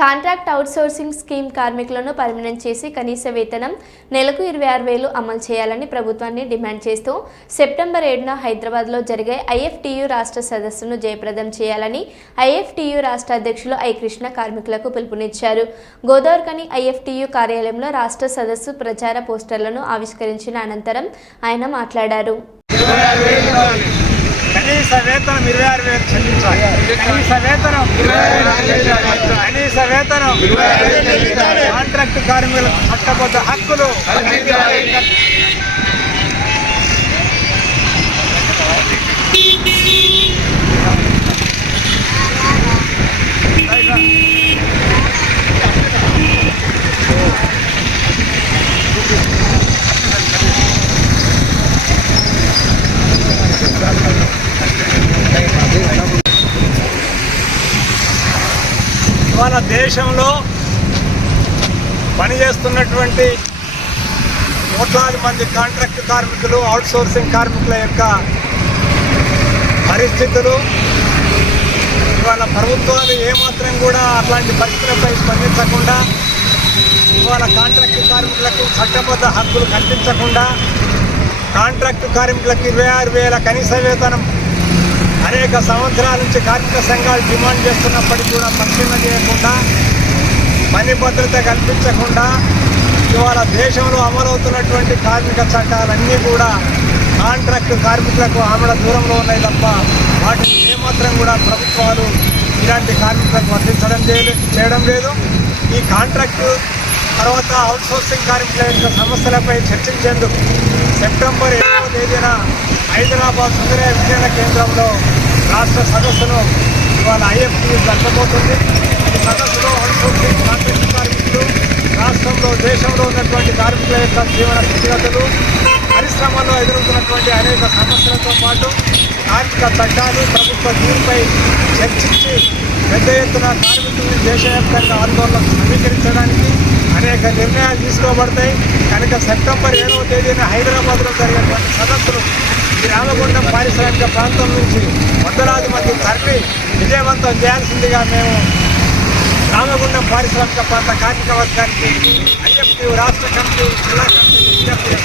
Contract outsourcing scheme కార్మికులను permanent చేసి కనీస వేతనం నెలకు ఇరవై ఆరు వేలు అమలు చేయాలని ప్రభుత్వాన్ని డిమాండ్ చేస్తూ సెప్టెంబర్ ఏడున హైదరాబాద్లో జరిగే ఐఎఫ్టియు రాష్ట్ర సదస్సును జయప్రదం చేయాలని ఐఎఫ్టియు రాష్ట్ర అధ్యక్షులు ఐ కృష్ణ కార్మికులకు పిలుపునిచ్చారు. గోదావరికని ఐఎఫ్టియు కార్యాలయంలో రాష్ట్ర సదస్సు ప్రచార పోస్టర్లను ఆవిష్కరించిన అనంతరం ఆయన మాట్లాడారు. కనీస వేతనం ఇరవై ఆరు వేలు చెల్లించాలి. కనీస వేతనం వేతనం కాంట్రాక్ట్ కార్మికులకు చట్టబద్ధ హక్కులు. మన దేశంలో పనిచేస్తున్నటువంటి కోట్లాది మంది కాంట్రాక్ట్ కార్మికులు అవుట్సోర్సింగ్ కార్మికుల యొక్క పరిస్థితులు. ఇవాళ ప్రభుత్వాలు ఏమాత్రం కూడా అట్లాంటి పరిస్థితులపై స్పందించకుండా ఇవాళ కాంట్రాక్ట్ కార్మికులకు చట్టబద్ధ హక్కులు కల్పించకుండా కాంట్రాక్ట్ కార్మికులకు ఇరవై ఆరు వేల కనీస వేతనం అనేక సంవత్సరాల నుంచి కార్మిక సంఘాలు డిమాండ్ చేస్తున్నప్పటికీ కూడా పరిశీలన చేయకుండా పని భద్రత కల్పించకుండా ఇవాళ దేశంలో అమలవుతున్నటువంటి కార్మిక చట్టాలన్నీ కూడా కాంట్రాక్ట్ కార్మికులకు ఆమెడ దూరంలో ఉన్నాయి తప్ప వాటిని ఏమాత్రం కూడా ప్రభుత్వాలు ఇలాంటి కార్మికులకు వర్తించడం చేయడం లేదు. ఈ కాంట్రాక్టు తర్వాత అవుట్సోర్సింగ్ కార్మికుల యొక్క సమస్యలపై చర్చించేందుకు సెప్టెంబర్ ఏడవ తేదీన హైదరాబాద్ సుందర విజ్ఞాన కేంద్రంలో రాష్ట్ర సదస్సును ఇవాళ ఐఎఫ్టీ జరగబోతుంది ఈ సదస్సులో అవుట్సోర్సింగ్ కాంట్రాక్ట్ కార్మికులు రాష్ట్రంలో దేశంలో ఉన్నటువంటి కార్మికుల యొక్క జీవన స్థితిగతులు పరిశ్రమల్లో ఎదురవుతున్నటువంటి అనేక సమస్యలతో పాటు కార్మిక చట్టాలు ప్రభుత్వ తీరుపై చర్చించి పెద్ద ఎత్తున కార్మికుల్ని దేశవ్యాప్తంగా ఆందోళనకు సమీకరించడానికి అనేక నిర్ణయాలు తీసుకోబడతాయి. కనుక సెప్టెంబర్ ఏడవ తేదీన హైదరాబాద్లో జరిగినటువంటి సదస్సులు రామగుండం పారిశ్రామిక ప్రాంతం నుంచి వందలాది మంది తరలి విజయవంతం చేయాల్సిందిగా మేము రామగుండం పారిశ్రామిక ప్రాంత కార్మిక వర్గానికి ఐఎఫ్టీ రాష్ట్ర కమిటీ జిల్లా కమిటీ విజ్ఞప్తి